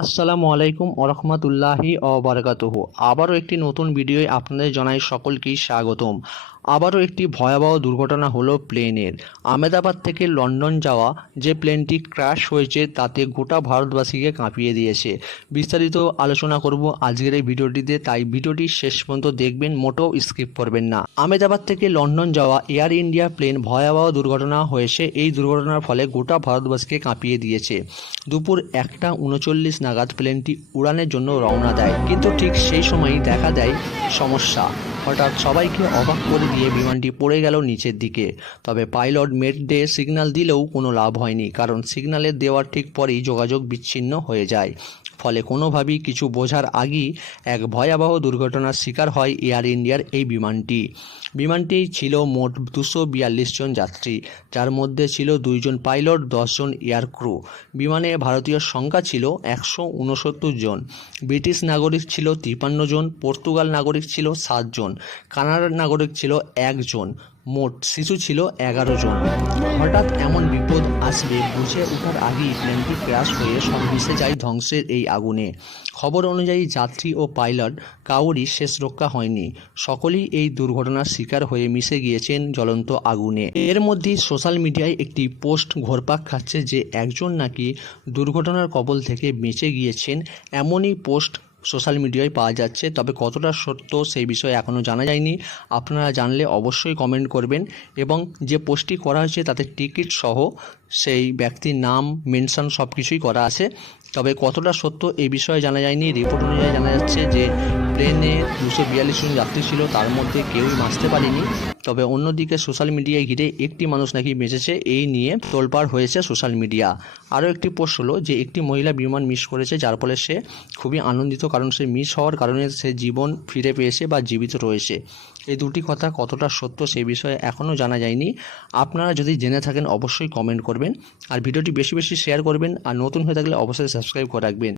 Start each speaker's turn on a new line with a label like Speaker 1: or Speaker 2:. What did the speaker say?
Speaker 1: আসসালামু আলাইকুম ওরহমতুল্লাহি অবরাকাতুহ আবারও একটি নতুন ভিডিওয় আপনাদের জানাই সকলকেই স্বাগতম। আবারও একটি ভয়াবহ দুর্ঘটনা হলো প্লেনের। আমেদাবাদ থেকে লন্ডন যাওয়া যে প্লেনটি ক্র্যাশ হয়েছে তাতে গোটা ভারতবাসীকে কাঁপিয়ে দিয়েছে। বিস্তারিত আলোচনা করব আজকের এই ভিডিওটিতে, তাই ভিডিওটি শেষ পর্যন্ত দেখবেন, মোটেও স্কিপ করবেন না। আমেদাবাদ থেকে লন্ডন যাওয়া এয়ার ইন্ডিয়া প্লেন ভয়াবহ দুর্ঘটনা হয়েছে। এই দুর্ঘটনার ফলে গোটা ভারতবাসীকে কাঁপিয়ে দিয়েছে। দুপুর একটা উনচল্লিশ নাগাদ প্লেনটি উড়ানের জন্য রওনা দেয়। কিন্তু ঠিক সেই সময়ই দেখা দেয় সমস্যা। হঠাৎ সবাইকে অবাক করে দিয়ে বিমানটি পড়ে গেল নিচের দিকে। তবে পাইলট মেট ডে সিগন্যাল দিলেও কোনো লাভ হয়নি, কারণ সিগন্যালের দেওয়ার ঠিক পরেই যোগাযোগ বিচ্ছিন্ন হয়ে যায়। ফলে কোনোভাবেই কিছু বোঝার আগেই এক ভয়াবহ দুর্ঘটনার শিকার হয় এয়ার ইন্ডিয়ার এই বিমানটি। বিমানটি ছিল মোট দুশো বিয়াল্লিশ জন যাত্রী, যার মধ্যে ছিল দুইজন পাইলট দশজন এয়ার ক্রু। বিমানে ভারতীয় সংখ্যা ছিল একশো উনসত্তর জন, ব্রিটিশ নাগরিক ছিল তিপান্ন জন, পর্তুগাল নাগরিক ছিল সাতজন কানাডার নাগরিক ছিল একজন, মোট শিশু ছিল এগারো জন। হঠাৎ এমন বিপদ আসবে বুঝে ওঠার আগেই প্লেনটি ক্র্যাশ হয়ে সব মিশে যায় ধ্বংসের এই আগুনে। খবর অনুযায়ী যাত্রী ও পাইলট কাউরই শেষ রক্ষা হয়নি। সকলেই এই দুর্ঘটনার শিকার হয়ে মিশে গিয়েছেন জ্বলন্ত আগুনে। এর মধ্যেই সোশ্যাল মিডিয়ায় একটি পোস্ট ঘোরপাক খাচ্ছে যে একজন নাকি দুর্ঘটনার কবল থেকে বেঁচে গিয়েছেন, এমনই পোস্ট সোশ্যাল মিডিয়ায় পাওয়া যাচ্ছে। তবে কতটা সত্য সেই বিষয়ে এখনও জানা যায়নি। আপনারা জানলে অবশ্যই কমেন্ট করবেন এবং যে পোস্টটি করা হয়েছে তাতে টিকিট সহ সেই ব্যক্তির নাম মেনশন সব কিছুই করা আছে। তবে কতটা সত্য এই বিষয়ে জানা যায়নি। রিপোর্ট অনুযায়ী জানা যাচ্ছে যে প্লেনে দুশো বিয়াল্লিশ জন যাত্রী ছিল, তার মধ্যে কেউই বাঁচতে পারেনি। তবে অন্যদিকে সোশ্যাল মিডিয়ায় ঘিরে একটি মানুষ নাকি বেঁচেছে, এই নিয়ে তোলপাড় হয়েছে সোশ্যাল মিডিয়া। আরও একটি পোস্ট হলো যে, একটি মহিলা বিমান মিস করেছে, যার ফলে সে খুবই আনন্দিত, কারণ সে মিস হওয়ার কারণে সে জীবন ফিরে পেয়েছে বা জীবিত রয়েছে। এই দুটি কথা কতটা সত্য সে বিষয়ে এখনও জানা যায়নি। আপনারা যদি জেনে থাকেন, অবশ্যই কমেন্ট করবেন। আর ভিডিওটি বেশি বেশি শেয়ার করবেন, আর নতুন হয়ে থাকলে অবশ্যই সাবস্ক্রাইব করে রাখবেন।